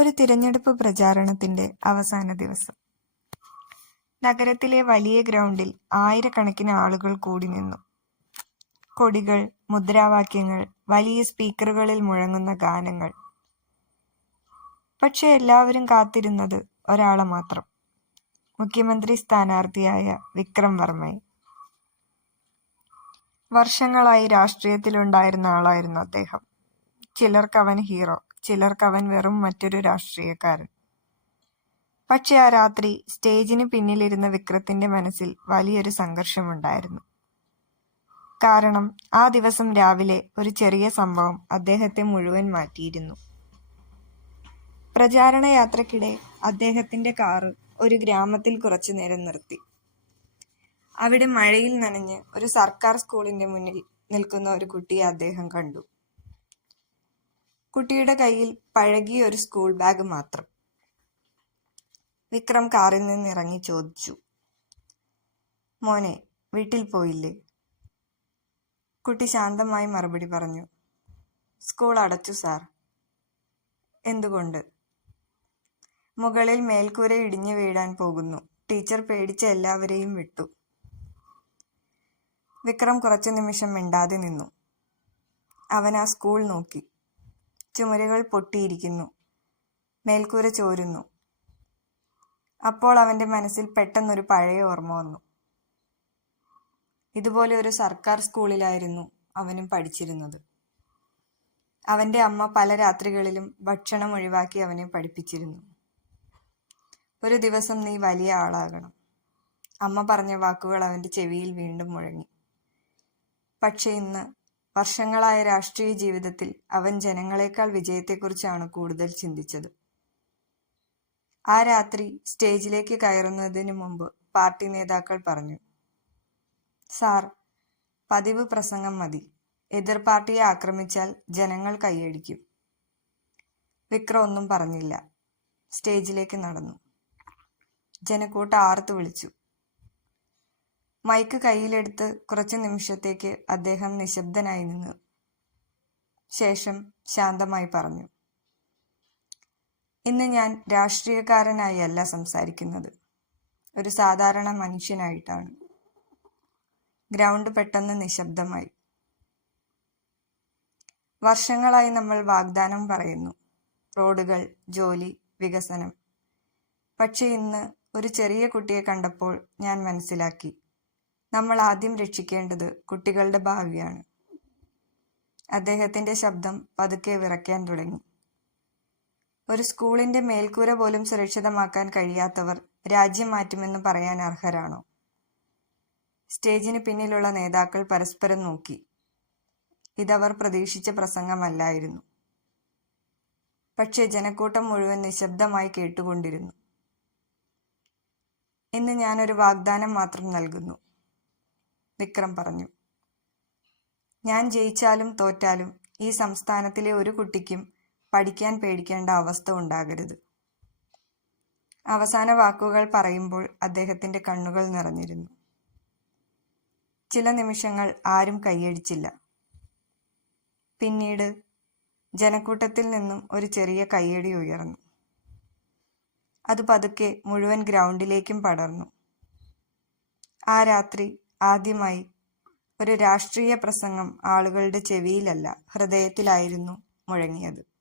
ഒരു തിരഞ്ഞെടുപ്പ് പ്രചാരണത്തിന്റെ അവസാന ദിവസം. നഗരത്തിലെ വലിയ ഗ്രൗണ്ടിൽ ആയിരക്കണക്കിന് ആളുകൾ കൂടി നിന്നു. കൊടികൾ, മുദ്രാവാക്യങ്ങൾ, വലിയ സ്പീക്കറുകളിൽ മുഴങ്ങുന്ന ഗാനങ്ങൾ. പക്ഷെ എല്ലാവരും കാത്തിരുന്നത് ഒരാളെ മാത്രം, മുഖ്യമന്ത്രി സ്ഥാനാർത്ഥിയായ വിക്രം വർമ്മയെ. വർഷങ്ങളായി രാഷ്ട്രീയത്തിലുണ്ടായിരുന്ന ആളായിരുന്നു അദ്ദേഹം. ചിലർക്കവൻ ഹീറോ, ചിലർക്കവൻ വെറും മറ്റൊരു രാഷ്ട്രീയക്കാരൻ. പക്ഷെ ആ രാത്രി സ്റ്റേജിന് പിന്നിലിരുന്ന വിക്രത്തിന്റെ മനസ്സിൽ വലിയൊരു സംഘർഷമുണ്ടായിരുന്നു. കാരണം ആ ദിവസം രാവിലെ ഒരു ചെറിയ സംഭവം അദ്ദേഹത്തെ മുഴുവൻ മാറ്റിയിരുന്നു. പ്രചാരണ യാത്രക്കിടെ അദ്ദേഹത്തിന്റെ കാറ് ഒരു ഗ്രാമത്തിൽ കുറച്ചു നേരം നിർത്തി. അവിടെ മഴയിൽ നനഞ്ഞ് ഒരു സർക്കാർ സ്കൂളിന്റെ മുന്നിൽ നിൽക്കുന്ന ഒരു കുട്ടിയെ അദ്ദേഹം കണ്ടു. കുട്ടിയുടെ കയ്യിൽ പഴകിയ ഒരു സ്കൂൾ ബാഗ് മാത്രം. വിക്രം കാറിൽ നിന്ന് ഇറങ്ങി ചോദിച്ചു, "മോനെ, വീട്ടിൽ പോയില്ലേ?" കുട്ടി ശാന്തമായി മറുപടി പറഞ്ഞു, "സ്കൂൾ അടച്ചു സാർ." "എന്തുകൊണ്ട്?" "മുകളിൽ മേൽക്കൂര ഇടിഞ്ഞു വീഴാൻ പോകുന്നു. ടീച്ചർ പേടിച്ച് എല്ലാവരെയും വിട്ടു." വിക്രം കുറച്ചു നിമിഷം മിണ്ടാതെ നിന്നു. അവൻ ആ സ്കൂൾ നോക്കി. ചുമരുകൾ പൊട്ടിയിരിക്കുന്നു, മേൽക്കൂര ചോരുന്നു. അപ്പോൾ അവന്റെ മനസ്സിൽ പെട്ടെന്നൊരു പഴയ ഓർമ്മ വന്നു. ഇതുപോലെ ഒരു സർക്കാർ സ്കൂളിലായിരുന്നു അവനും പഠിച്ചിരുന്നത്. അവന്റെ അമ്മ പല രാത്രികളിലും ഭക്ഷണം ഒഴിവാക്കി അവനെ പഠിപ്പിച്ചിരുന്നു. "ഒരു ദിവസം നീ വലിയ ആളാകണം." അമ്മ പറഞ്ഞ വാക്കുകൾ അവന്റെ ചെവിയിൽ വീണ്ടും മുഴങ്ങി. പക്ഷെ ഇന്ന്, വർഷങ്ങളായ രാഷ്ട്രീയ ജീവിതത്തിൽ, അവൻ ജനങ്ങളെക്കാൾ വിജയത്തെക്കുറിച്ചാണ് കൂടുതൽ ചിന്തിച്ചത്. ആ രാത്രി സ്റ്റേജിലേക്ക് കയറുന്നതിന് മുമ്പ് പാർട്ടി നേതാക്കൾ പറഞ്ഞു, "സാർ, പതിവ് പ്രസംഗം മതി. എതിർ പാർട്ടിയെ ആക്രമിച്ചാൽ ജനങ്ങൾ കൈയടിക്കും." വിക്രം ഒന്നും പറഞ്ഞില്ല. സ്റ്റേജിലേക്ക് നടന്നു. ജനക്കൂട്ടം ആർത്തു വിളിച്ചു. മൈക്ക് കയ്യിലെടുത്ത് കുറച്ചു നിമിഷത്തേക്ക് അദ്ദേഹം നിശബ്ദനായി നിന്നു. ശേഷം ശാന്തമായി പറഞ്ഞു, "ഇന്ന് ഞാൻ രാഷ്ട്രീയക്കാരനായി അല്ല സംസാരിക്കുന്നത്, ഒരു സാധാരണ മനുഷ്യനായിട്ടാണ്." ഗ്രൗണ്ട് പെട്ടെന്ന് നിശബ്ദമായി. വർഷങ്ങളായി നമ്മൾ വാഗ്ദാനം പറയുന്നു, റോഡുകൾ, ജോലി, വികസനം. പക്ഷെ ഇന്ന് ഒരു ചെറിയ കുട്ടിയെ കണ്ടപ്പോൾ ഞാൻ മനസ്സിലാക്കി, നമ്മൾ ആദ്യം രക്ഷിക്കേണ്ടത് കുട്ടികളുടെ ഭാവിയാണ്. അദ്ദേഹത്തിന്റെ ശബ്ദം പതുക്കെ വിറയ്ക്കാൻ തുടങ്ങി. ഒരു സ്കൂളിന്റെ മേൽക്കൂര പോലും സുരക്ഷിതമാക്കാൻ കഴിയാത്തവർ രാജ്യം മാറ്റുമെന്ന് പറയാൻ അർഹരാണോ? സ്റ്റേജിന് പിന്നിലുള്ള നേതാക്കൾ പരസ്പരം നോക്കി. ഇതവർ പ്രതീക്ഷിച്ച പ്രസംഗമല്ലായിരുന്നു. പക്ഷേ ജനക്കൂട്ടം മുഴുവൻ നിശബ്ദമായി കേട്ടുകൊണ്ടിരുന്നു. "ഇന്ന് ഞാനൊരു വാഗ്ദാനം മാത്രം നൽകുന്നു," വിക്രം പറഞ്ഞു. "ഞാൻ ജയിച്ചാലും തോറ്റാലും ഈ സംസ്ഥാനത്തിലെ ഒരു കുട്ടിക്കും പഠിക്കാൻ പേടിക്കേണ്ട അവസ്ഥ ഉണ്ടാകരുത്." അവസാന വാക്കുകൾ പറയുമ്പോൾ അദ്ദേഹത്തിന്റെ കണ്ണുകൾ നിറഞ്ഞിരുന്നു. ചില നിമിഷങ്ങൾ ആരും കൈയടിച്ചില്ല. പിന്നീട് ജനക്കൂട്ടത്തിൽ നിന്നും ഒരു ചെറിയ കൈയടി ഉയർന്നു. അത് പതുക്കെ മുഴുവൻ ഗ്രൗണ്ടിലേക്കും പടർന്നു. ആ രാത്രി ആദ്യമായി ഒരു രാഷ്ട്രീയ പ്രസംഗം ആളുകളുടെ ചെവിയിലല്ല, ഹൃദയത്തിലായിരുന്നു മുഴങ്ങിയത്.